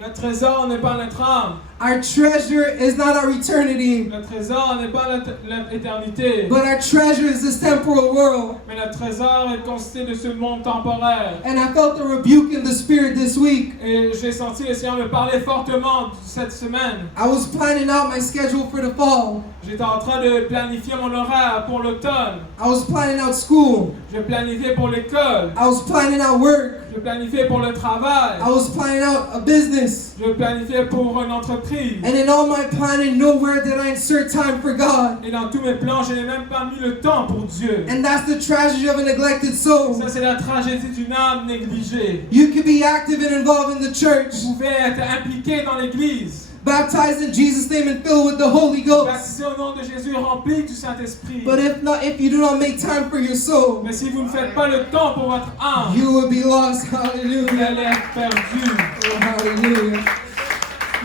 Notre trésor n'est pas notre âme. Our treasure is not our eternity, Notre trésor n'est pas notre éternité. but our treasure is this temporal world. Mais notre trésor est constitué de ce monde temporaire. And I felt the rebuke in the spirit this week. Et j'ai senti le Seigneur me parler fortement cette semaine. I was planning out my schedule for the fall. J'étais en train de planifier mon horaire pour l'automne. I was planning out school. Je planifiais pour l'école. I was planning out work. Je planifiais pour le travail. I was planning out a business. Je planifiais pour une entreprise. And in all my planning, nowhere did I insert time for God. Et dans tous mes plans, je n'ai même pas mis le temps pour Dieu. And that's the tragedy of a neglected soul. Ça, c'est la tragédie d'une âme négligée. You can be active and involved in the church, Vous pouvez être impliqué dans l'église. baptized in Jesus' name and filled with the Holy Ghost. Baptisé au nom de Jésus, rempli du Saint-Esprit. But if you do not make time for your soul, Mais si vous ne faites pas le temps pour votre âme, you will be lost. vous Hallelujah. allez être perdu. Oh, hallelujah.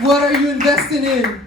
What are you investing in?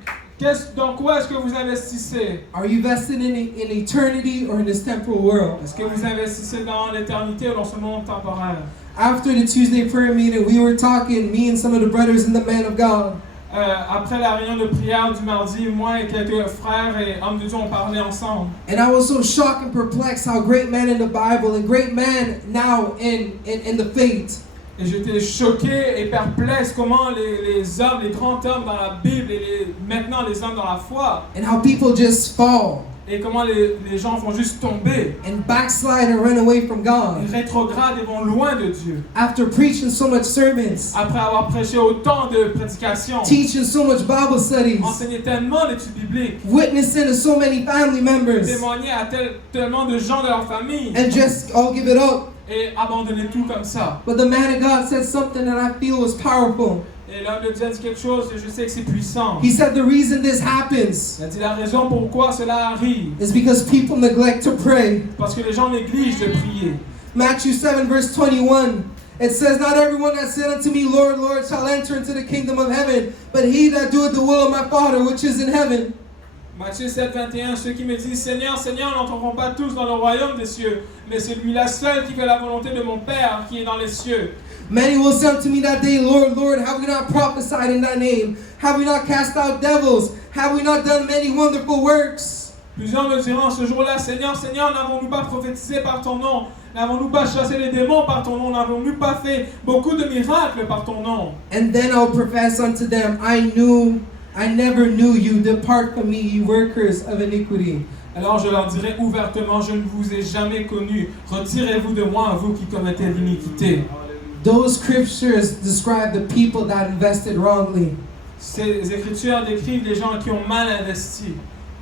Dans quoi est-ce que vous investissez? Are you investing in eternity or in this temporal world? Est-ce que vous investissez dans l'éternité ou dans ce monde temporaire? After the Tuesday prayer meeting, we were talking, me and some of the brothers and the man of God. Après la réunion de prière du mardi, moi et quelques frères et hommes de Dieu ont parlé ensemble. And I was so shocked and perplexed how great men in the Bible and great men now in the faith. Et j'étais choqué et perplexe comment les hommes, les grands hommes dans la Bible et maintenant les hommes dans la foi, And how people just fall et comment les gens vont juste tomber, and backslide and run away from ils God. rétrogradent et vont loin de Dieu. After preaching so much sermons, Après avoir prêché autant de prédications, teaching so much Bible studies, enseigné tellement d'études bibliques, witnessing to so many family members, témoigné à tellement de gens de leur famille, and just all give it up. et abandonné tout comme ça. But the man of God said something that I feel was powerful. Et l'homme de Dieu a dit quelque chose et je sais que c'est puissant. He said the reason this happens Il a dit la raison pourquoi cela arrive, is because people neglect to pray. parce que les gens négligent de prier. Matthew 7 verse 21. It says, not everyone that said unto me, Lord, Lord, shall enter into the kingdom of heaven, but he that doeth the will of my Father which is in heaven. Matthieu 7, 21, ceux qui me disent Seigneur, Seigneur, n'entreront pas tous dans le royaume des cieux, mais celui-là seul qui fait la volonté de mon Père qui est dans les cieux. Many will say unto me that day, Lord, Lord, have we not prophesied in thy name? Have we not cast out devils? Have we not done many wonderful works? Plusieurs me diront ce jour-là, Seigneur, Seigneur, n'avons-nous pas prophétisé par ton nom? N'avons-nous pas chassé les démons par ton nom? N'avons-nous pas fait beaucoup de miracles par ton nom? And then I'll profess unto them, I never knew you. Depart from me, you workers of iniquity. Alors je leur dirai ouvertement, je ne vous ai jamais connus. Retirez-vous de moi, vous qui commettez l'iniquité. Those scriptures describe the people that invested wrongly. Ces écritures décrivent les gens qui ont mal investi.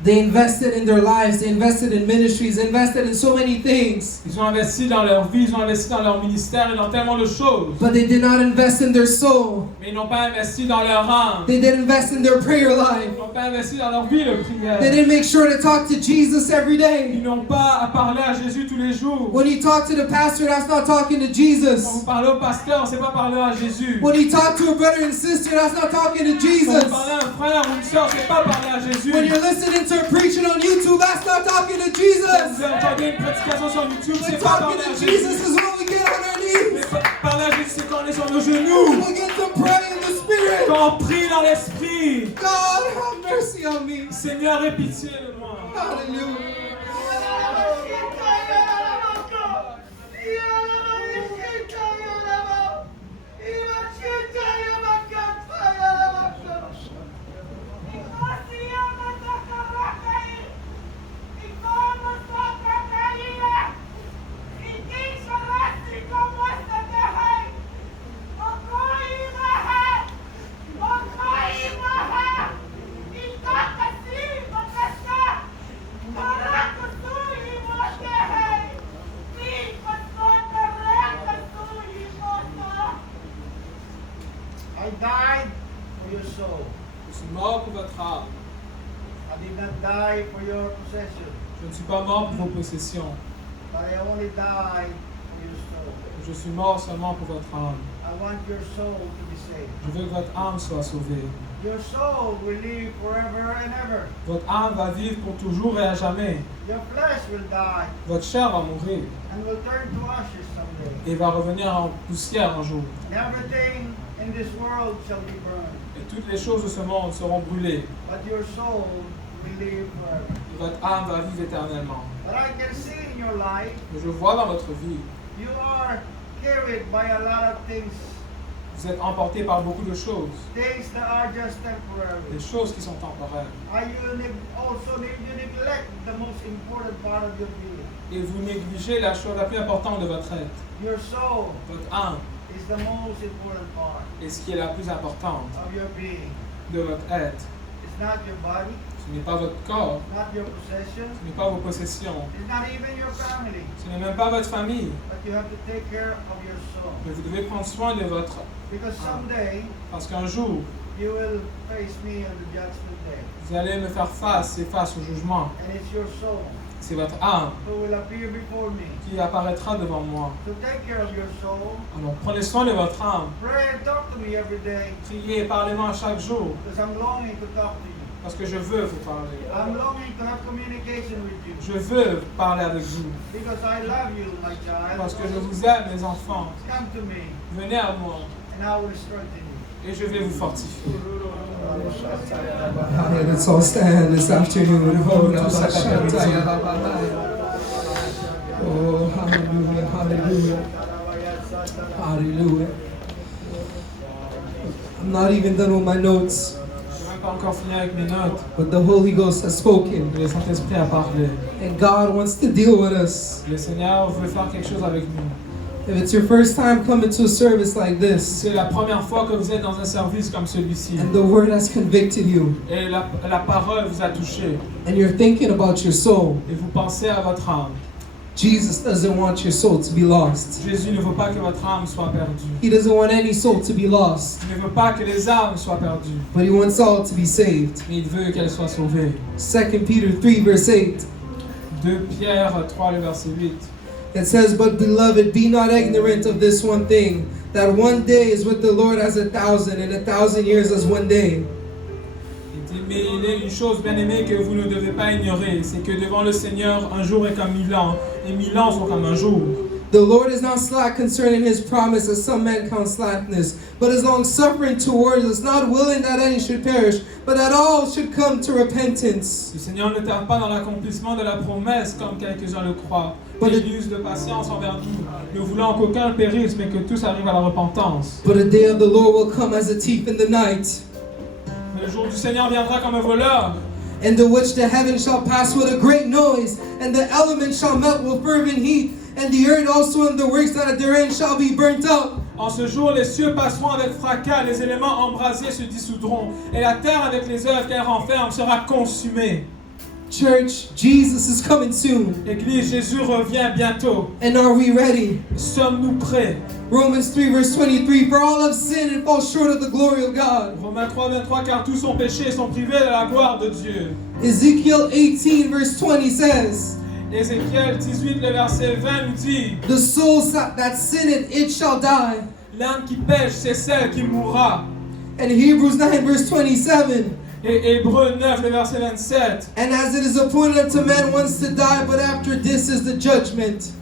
They invested in their lives, they invested in ministries, they invested in so many things. Ils ont investi dans leur vie, ils ont investi dans leur ministère et dans tellement de choses. But they did not invest in their soul. Mais ils n'ont pas investi dans leur âme. They didn't invest in their prayer life. Ils n'ont pas investi dans leur vie de prière. They didn't make sure to talk to Jesus every Ils day. n'ont pas à parler à Jésus tous les jours. When you talk to the pastor, that's not talking to Quand Jesus. vous parlez au pasteur, c'est pas parler à Jésus. When you talk to a brother and sister, that's not talking to Quand Jesus. vous parlez à un frère ou une soeur, c'est pas parler à Jésus. When you're listening to a preaching on YouTube, that's not talking to Quand Jesus. vous entendez une prédication sur YouTube, But c'est pas talking parler à to Jésus. Jesus is when we get on our Mais knees. parler à Jésus, c'est quand on est sur nos genoux. We get to pray in the Spirit. Quand on prie dans l'esprit. God, have mercy on me. Seigneur, aie pitié de moi. Hallelujah. I died for your soul. Je suis mort pour votre âme. I did not die for your possession, Je ne suis pas mort pour vos possessions. but I only died for your soul. Je suis mort seulement pour votre âme. I want your soul to be saved. Je veux que votre âme soit sauvée. Your soul will live forever and ever. Votre âme va vivre pour toujours et à jamais. Your flesh will die Votre chair va mourir and will turn to ashes someday. et va revenir en poussière un jour. And everything in this world shall be burned, et toutes les choses de ce monde seront brûlées. but your soul will live forever. Et votre âme va vivre éternellement. But I can see in your life, Et je vois dans votre vie, you are carried by a lot of things, vous êtes emporté par beaucoup de choses, things that are just temporary. des choses qui sont temporaires. And you you neglect the most important part of your being. Et vous négligez la chose la plus importante de votre être. Your soul Votre âme is the most important part est ce qui est la plus importante of your being. de votre être. It's not your body, Ce n'est pas votre corps, not your possession, ce n'est pas vos possessions, it's not even your family, ce n'est même pas votre famille. but you have to take care of your soul. Mais vous devez prendre soin de votre... Because someday Parce qu'un jour, you will face me on the judgment day. vous allez me faire face et face au jugement. And it's your soul C'est votre âme who will appear before me. qui apparaîtra devant moi. So take care of your soul. Alors prenez soin de votre âme. Pray and talk to me every day Priez et parlez-moi chaque jour. because I'm longing to talk to you. Parce que je veux vous parler. I'm longing to have communication with you Je veux parler avec vous. because I love you, my child. Parce que je vous aime, mes enfants. Come to me Venez à moi and I will strengthen you. et je vais vous fortifier. Hallelujah. Let's all stand this afternoon. Oh, hallelujah, hallelujah, hallelujah. I'm not even done with my notes, Je n'ai même pas encore fini avec mes notes. but the Holy Ghost has spoken, Le Saint-Esprit a parlé. and God wants to deal with us. Le Seigneur veut faire quelque chose avec nous. If it's your first time coming to a service like this, C'est la première fois que vous êtes dans un service comme celui-ci. and the Word has convicted you, Et la parole vous a touché. and you're thinking about your soul, Et vous pensez à votre âme. Jesus doesn't want your soul to be lost. Jésus ne veut pas que votre âme soit perdue. He doesn't want any soul to be lost, Il ne veut pas que les âmes soient perdues. but He wants all to be saved. Mais il veut qu'elles soient sauvées. 2 Peter 3 verse 8. 2 Pierre 3, le verset 8. It says, "But beloved, be not ignorant of this one thing, that one day is with the Lord as 1,000, and 1,000 years as one day." Il dit, mais il est une chose bien aimée que vous ne devez pas ignorer, c'est que devant le Seigneur, un jour est comme 1000 ans, et 1000 ans sont comme un jour. The Lord is not slack concerning His promise, as some men count slackness, but is long-suffering towards us, not willing that any should perish, but that all should come to repentance. Le Seigneur ne tarde pas dans l'accomplissement de la promesse, comme quelques-uns le croient. Mais il use de patience envers nous, ne voulant qu'aucun périsse, mais que tous arrivent à la repentance. But the day of the Lord will come as a thief in the night, Mais le jour du Seigneur viendra comme un voleur, in the which the heavens shall pass with a great noise, and the elements shall melt with fervent heat, and the earth also and the works that are therein shall be burnt up. En ce jour, les cieux passeront avec fracas, les éléments embrasés se dissoudront, et la terre avec les œuvres qu'elle renferme sera consumée. Church, Jesus is coming soon. Église, Jésus revient bientôt. And are we ready? Sommes-nous prêts? Romans 3 verse 23, "For all have sinned and fall short of the glory of God." Romains 3, 23, car tous sont péchés et sont privés de la gloire de Dieu. Ezekiel 18 verse 20 says, Ézéchiel 18, le verset 20 nous dit, "The soul that sinneth, it shall die." l'âme qui pêche, c'est celle qui mourra. And Hebrews 9 verse 27, Et Hébreux 9, le verset 27, "And as it is appointed unto man once to die, but after this is the judgment."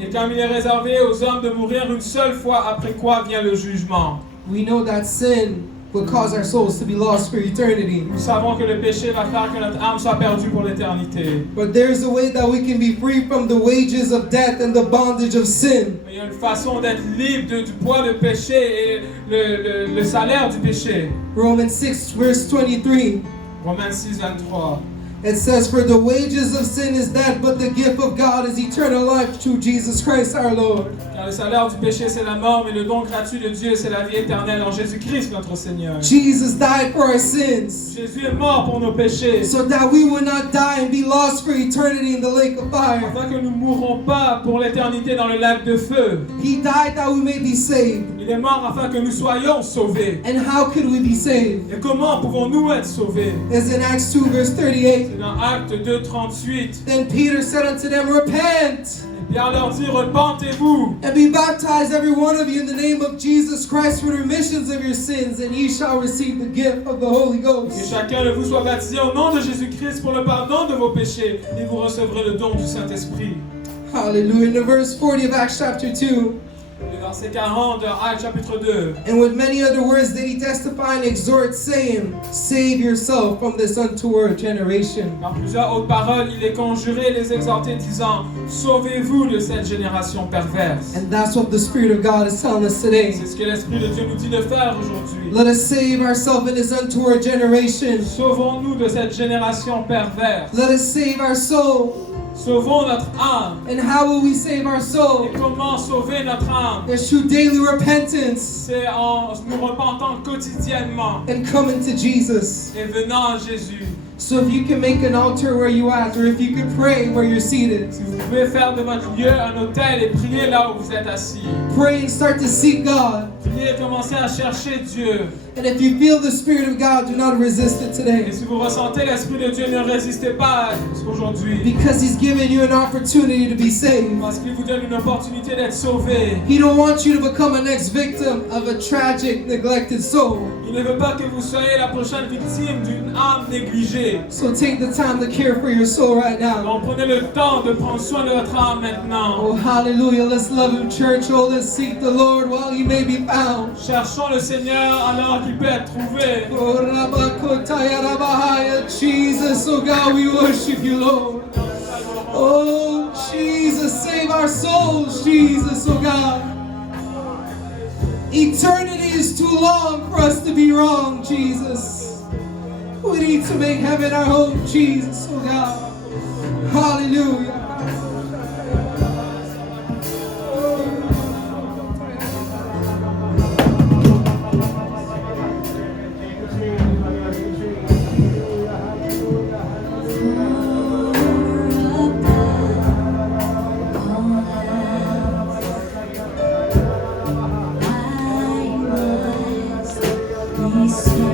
et comme il est réservé aux hommes de mourir une seule fois, après quoi vient le jugement. We know that sin will cause our souls to be lost for eternity. Nous savons que le péché va faire que notre âme soit perdue pour l'éternité. But there's a way that we can be free from the wages of death and the bondage of sin. Mais il y a une façon d'être libre du poids du péché et le salaire du péché. Romans 6 verse 23. Romains 6, 23. It says, "For the wages of sin is death, but the gift of God is eternal life through Jesus Christ our Lord." Car le salaire du péché c'est la mort, mais le don gratuit de Dieu c'est la vie éternelle en Jésus-Christ notre Seigneur. Jesus died for our sins, Jésus est mort pour nos péchés, so that we would not die and be lost for eternity in the lake of fire. afin que nous ne mourrons pas pour l'éternité dans le lac de feu. He died that we may be saved. Il est mort afin que nous soyons sauvés. And how could we be saved? Et comment pouvons-nous être sauvés? It's in Acts 2 verse 38. C'est dans Actes 2, 38. Then Peter said unto them, "Repent Et Pierre leur dit, repentez-vous and be baptized every one of you in the name of Jesus Christ for the remissions of your sins, and ye shall receive the gift of the Holy et Ghost." chacun de vous soit baptisé au nom de Jésus-Christ pour le pardon de vos péchés, et vous recevrez le don du Saint-Esprit. Hallelujah. In the verse 40 of Acts chapter 2, Le verset 40 de Actes chapitre 2. And with many other words did he testify and exhort, saying, Save yourself from this untoward generation. Par plusieurs autres paroles, il les conjurait et les exhortait, disant, sauvez-vous de cette génération perverse. And that's what the Spirit of God is telling us today. C'est ce que l'Esprit de Dieu nous dit de faire aujourd'hui. Let us save ourselves in this untoward generation. Sauvons-nous de cette génération perverse. Let us save our soul. Sauvons notre âme. And how will we save our soul? Et comment sauver notre âme? It's through daily repentance C'est en nous repentant quotidiennement and coming to Jesus. et venant à Jésus. So if you can make an altar where you at, or if you can pray where you're seated, Si vous pouvez faire de votre lieu un autel et prier là où vous êtes assis. pray and start to seek God. Priez et commencez à chercher Dieu. And if you feel the Spirit of God, do not resist it Et today. si vous ressentez l'Esprit de Dieu, ne résistez pas aujourd'hui. Because He's given you an opportunity to be saved. Parce qu'il vous donne une opportunité d'être sauvé. He don't want you to become a next victim of a tragic, neglected soul. Il ne veut pas que vous soyez la prochaine victime d'une âme négligée. So take the time to care for your soul right now. Donc prenez le temps de prendre soin de votre âme maintenant. Oh, hallelujah. Let's love Him, church. Oh, let's seek the Lord while He may be found. Cherchons le Seigneur alors qu'il peut être trouvé. Oh, Rabakotaya Rabahaya. Jesus, oh God, we worship you, Lord. Oh, Jesus, save our souls, Jesus, oh God. Eternity is too long for us to be wrong, Jesus. We need to make heaven our home, Jesus, oh God. Hallelujah. Be so